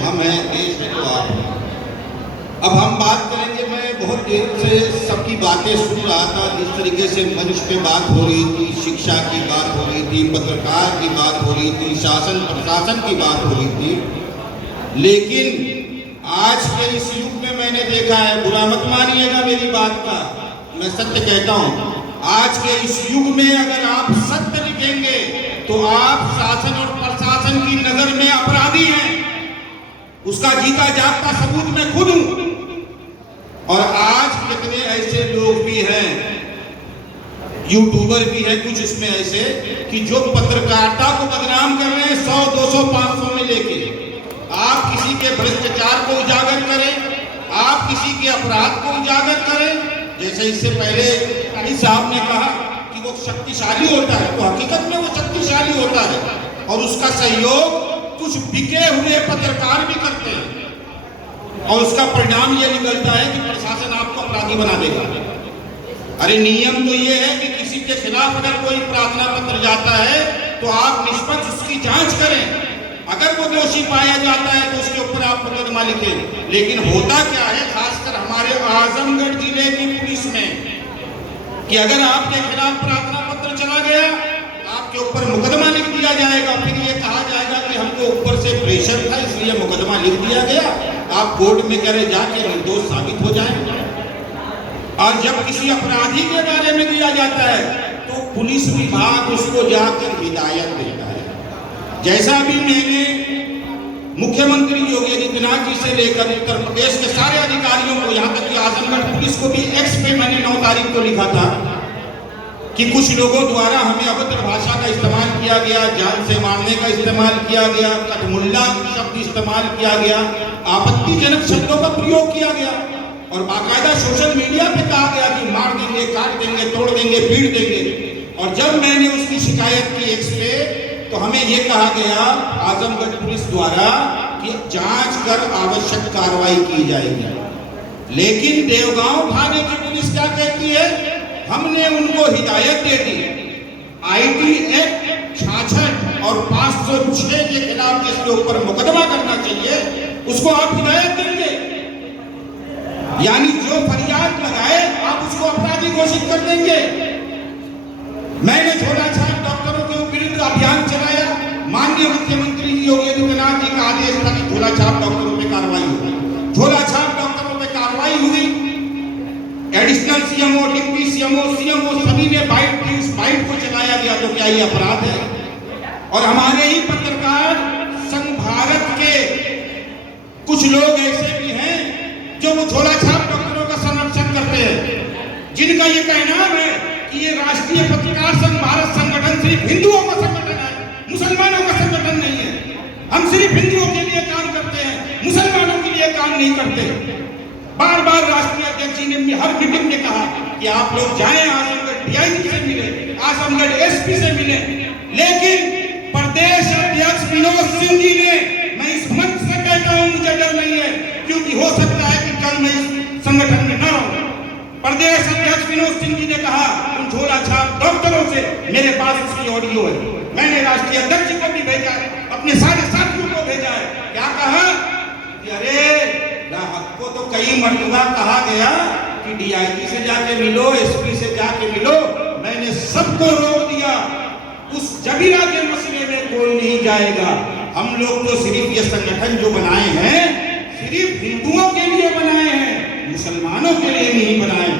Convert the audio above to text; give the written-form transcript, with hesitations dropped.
हम हैं, देश है तो आप हैं। अब हम बात करेंगे, मैं बहुत देर से सबकी बातें सुन रहा था, जिस तरीके से मंच पे बात हो रही थी, शिक्षा की बात हो रही थी, पत्रकार की बात हो रही थी, शासन प्रशासन की बात हो रही थी। लेकिन आज के इस युग में मैंने देखा है, बुरा मत मानिएगा मेरी बात का, मैं सत्य कहता हूँ, आज के इस युग में अगर आप सत्य लिखेंगे तो आप शासन और प्रशासन की नजर में अपराधी हैं। उसका जीता जागता सबूत मैं खुद हूं। और आज कितने ऐसे लोग भी हैं, यूट्यूबर भी हैं कुछ इसमें ऐसे, कि जो पत्रकारिता को बदनाम कर रहे हैं 100, 200, 500 में लेके। आप किसी के भ्रष्टाचार को उजागर करें, आप किसी के अपराध को उजागर करें, जैसे इससे पहले अली साहब ने कहा कि वो शक्तिशाली होता है, तो हकीकत में वो शक्तिशाली होता है और उसका सहयोग कुछ बिके हुए पत्रकार भी करते हैं, और उसका परिणाम ये निकलता है कि प्रशासन आपको अपराधी बना देगा। अरे नियम तो ये है कि किसी के खिलाफ अगर कोई प्रार्थना पत्र जाता है तो आप निष्पक्ष उसकी जांच करें, अगर वो दोषी पाया जाता है तो उसके ऊपर आप मुकदमा लिखें। लेकिन होता क्या है, खासकर हमारे आजमगढ़ जिले की पुलिस में, कि अगर आपके खिलाफ प्रार्थना पत्र चला गया, आपके ऊपर मुकदमा लिख दिया जाएगा, फिर ये कहा जाएगा कि हमको ऊपर से प्रेशर था इसलिए मुकदमा लिख दिया गया, आप कोर्ट में करे जाके निर्दोष साबित हो जाएंगे। और जब किसी अपराधी के बारे में दिया जाता है तो पुलिस विभाग उसको जाकर हिदायत देता है। जैसा भी मैंने मुख्यमंत्री योगी आदित्यनाथ जी से लेकर उत्तर प्रदेश के सारे अधिकारियों को, यहाँ तक कि आजमगढ़ पुलिस को भी एक्स पे मैंने 9 तारीख को लिखा था कि कुछ लोगों द्वारा हमें अभद्र भाषा का इस्तेमाल किया गया, जान से मारने का इस्तेमाल किया गया, कठमुल्ला शब्द इस्तेमाल किया गया, आपत्तिजनक शब्दों का प्रयोग किया गया और बाकायदा सोशल मीडिया पे कहा गया कि मार देंगे, काट देंगे, तोड़ देंगे, पीट देंगे। और जब मैंने उसकी शिकायत की एक्स पे, तो हमें यह कहा गया आजमगढ़ पुलिस द्वारा कि जांच कर आवश्यक कार्रवाई की जाएगी। लेकिन देवगांव थाने की पुलिस क्या कहती है, हमने उनको हिदायत दे दी, आईटी एक्ट 66 और 506 के खिलाफ जिसके ऊपर मुकदमा करना चाहिए उसको आप हिदायत देंगे, यानी जो फरियाद लगाए आप उसको अपराधी घोषित कर देंगे। मैंने झोला छाप डॉक्टरों के विरुद्ध अभियान चलाया, माननीय मुख्यमंत्री योगी आदित्यनाथ जी का आदेश था कि झोला छाप डॉक्टरों पे कार्रवाई होगी, झोला छाप डॉक्टरों पे कार्रवाई हुई। Additional CMO, deputy CMO, CMO सभी ने बाइट की, उस बाइट को चलाया गया, तो क्या ये अपराध है? और हमारे ही पत्रकार संघ भारत के कुछ लोग ऐसे भी हैं जो वो झोला छाप डॉक्टरों का संरक्षण करते हैं, जिनका ये कहना है कि ये राष्ट्रीय पत्रकार संघ भारत संगठन सिर्फ हिंदुओं का संगठन है, मुसलमानों का संगठन नहीं है। हम सिर्फ हिंदुओं के लिए काम करते हैं, मुसलमानों के लिए काम नहीं करते। बार बार राष्ट्रीय अध्यक्ष जी ने हर मीटिंग में कहा कि आप लोग जाएं, आजमगढ़ डीआईजी से मिले, आजमगढ़ एसपी से मिले, लेकिन प्रदेश अध्यक्ष विनोद सिंह जी ने, मैं इस मंच से कहता हूं मुझे डर नहीं है, क्योंकि हो सकता है कि कल मैं इस संगठन में न रहूं। प्रदेश अध्यक्ष विनोद सिंह जी ने कहा उन झोला छाप डॉक्टरों से, मेरे पास उसकी ऑडियो है, मैंने राष्ट्रीय अध्यक्ष जी को भी भेजा है, अपने सारे साथियों को भेजा है। क्या कहा कि अरे राहत को तो कई मरतबा कहा गया कि डीआईजी से जाके मिलो, एसपी से जाके मिलो, मैंने सबको रोक दिया, उस जबीरा के मसले में कोई नहीं जाएगा। हम लोग तो सिर्फ ये संगठन जो बनाए हैं सिर्फ हिंदुओं के लिए बनाए हैं, मुसलमानों के लिए नहीं बनाए।